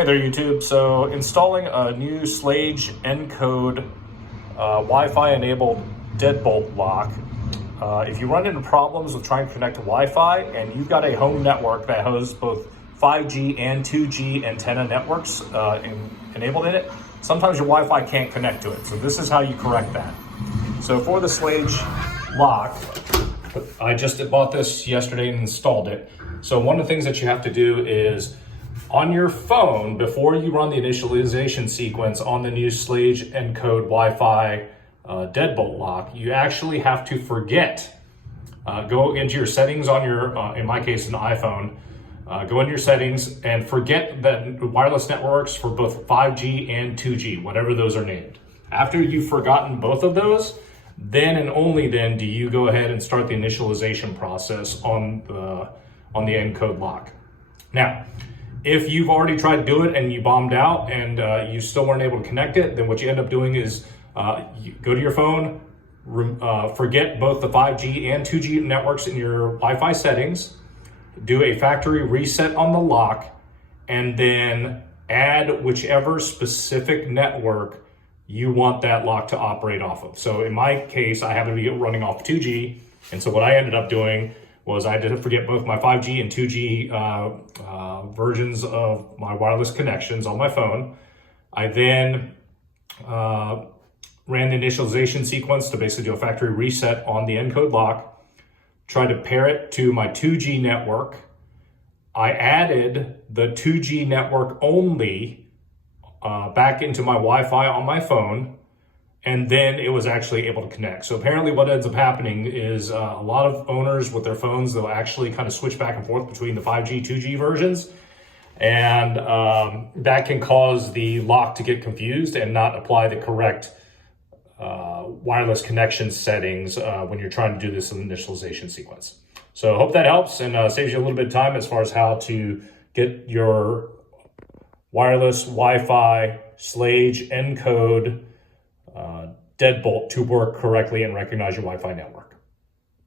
Hey there, YouTube. So installing a new Schlage Encode Wi-Fi enabled deadbolt lock. If you run into problems with trying to connect to Wi-Fi and you've got a home network that hosts both 5G and 2G antenna networks enabled in it, sometimes your Wi-Fi can't connect to it. So this is how you correct that. So for the Schlage lock, I just bought this yesterday and installed it. So one of the things that you have to do is on your phone, before you run the initialization sequence on the new Schlage Encode Wi-Fi deadbolt lock, you actually have to forget, go into your settings on your, in my case, an iPhone, go into your settings and forget that wireless networks for both 5G and 2G, whatever those are named. After you've forgotten both of those, then and only then do you go ahead and start the initialization process on the Encode lock. Now, if you've already tried to do it and you bombed out and you still weren't able to connect it, then what you end up doing is you go to your phone, forget both the 5G and 2G networks in your Wi-Fi settings, do a factory reset on the lock, and then add whichever specific network you want that lock to operate off of. So in my case, I happen to be running off 2G, and so what I ended up doing was I had to forget both my 5G and 2G versions of my wireless connections on my phone. I then ran the initialization sequence to basically do a factory reset on the Encode lock, tried to pair it to my 2G network. I added the 2G network only back into my Wi-Fi on my phone, and then it was actually able to connect. So apparently what ends up happening is a lot of owners with their phones, they'll actually kind of switch back and forth between the 5G, 2G versions. And that can cause the lock to get confused and not apply the correct wireless connection settings when you're trying to do this initialization sequence. So I hope that helps and saves you a little bit of time as far as how to get your wireless Wi-Fi Schlage Encode deadbolt to work correctly and recognize your Wi-Fi network.